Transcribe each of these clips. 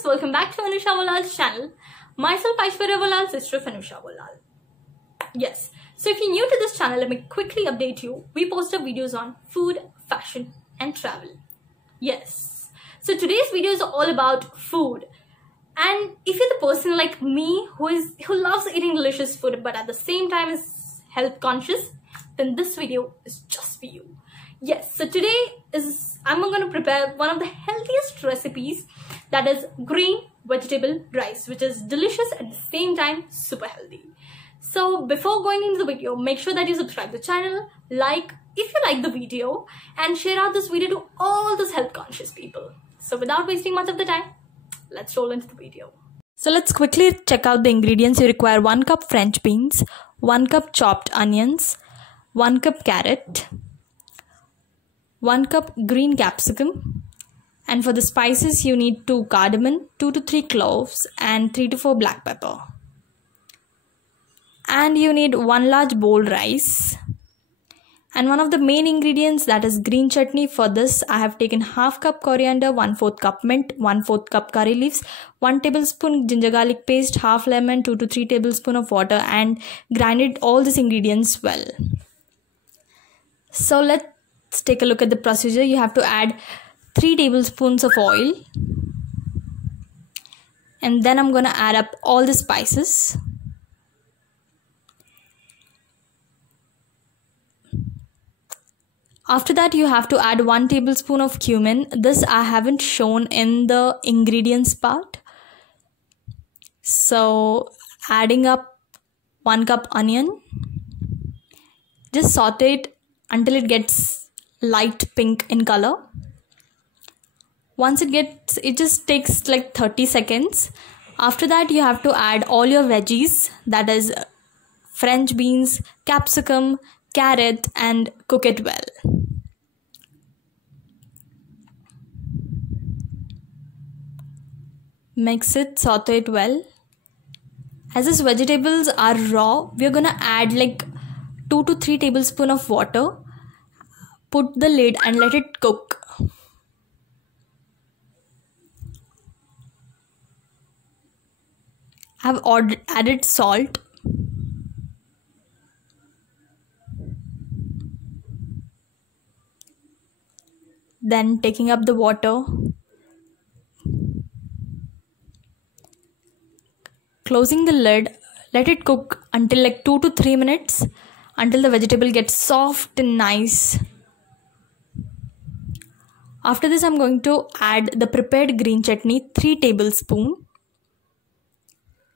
guys, welcome back to Anusha Volal's channel. Myself Aishwarya Volal, sister of Anusha Volal. Yes, so if you're new to this channel, let me quickly update you. We post our videos on food, fashion and travel. Yes, so today's video is all about food. And if you're the person like me who loves eating delicious food but at the same time is health conscious, then this video is just for you. Yes, so today I'm going to prepare one of the healthiest recipes, that is green vegetable rice, which is delicious at the same time super healthy. So before going into the video, make sure that you subscribe to the channel, like if you like the video, and share out this video to all those health conscious people. So without wasting much of the time, let's roll into the video. So let's quickly check out the ingredients. You require 1 cup French beans, 1 cup chopped onions, 1 cup carrot, 1 cup green capsicum, and for the spices you need 2 cardamom, 2 to 3 cloves and 3 to 4 black pepper. And you need 1 large bowl rice. And one of the main ingredients, that is green chutney. For this I have taken half cup coriander, 1/4 cup mint, 1/4 cup curry leaves, 1 tablespoon ginger garlic paste, half lemon, 2 to 3 tablespoons of water, and grinded all these ingredients well. So let's take a look at the procedure. You have to add 3 tablespoons of oil, and then I'm gonna add up all the spices. After that you have to add 1 tablespoon of cumin. This I haven't shown in the ingredients part. So adding up 1 cup onion, just saute it until it gets light pink in color. Once it just takes like 30 seconds. After that you have to add all your veggies, that is French beans, capsicum, carrot, and cook it well. Mix it, saute it well. As these vegetables are raw, we're gonna add like 2 to 3 tablespoons of water. Put the lid and let it cook. I've added salt. Then taking up the water. Closing the lid, let it cook until like 2 to 3 minutes, until the vegetable gets soft and nice. After this I'm going to add the prepared green chutney, 3 tablespoons.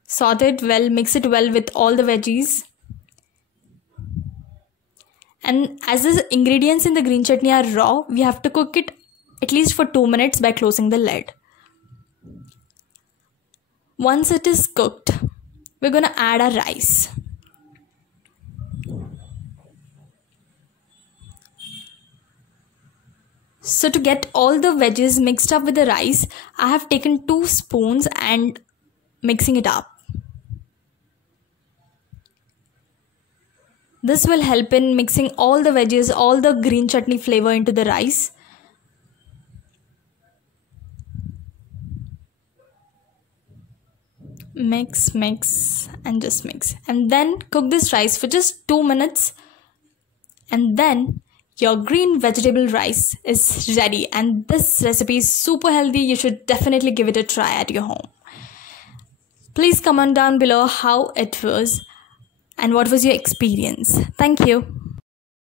Saute it well, mix it well with all the veggies. And as the ingredients in the green chutney are raw, we have to cook it at least for 2 minutes by closing the lid. Once it is cooked, we're gonna add our rice. So to get all the veggies mixed up with the rice, I have taken 2 spoons and mixing it up. This will help in mixing all the veggies, all the green chutney flavor into the rice. Mix and just mix. And then cook this rice for just 2 minutes. And then your green vegetable rice is ready. And this recipe is super healthy. You should definitely give it a try at your home. Please comment down below how it was and what was your experience. Thank you.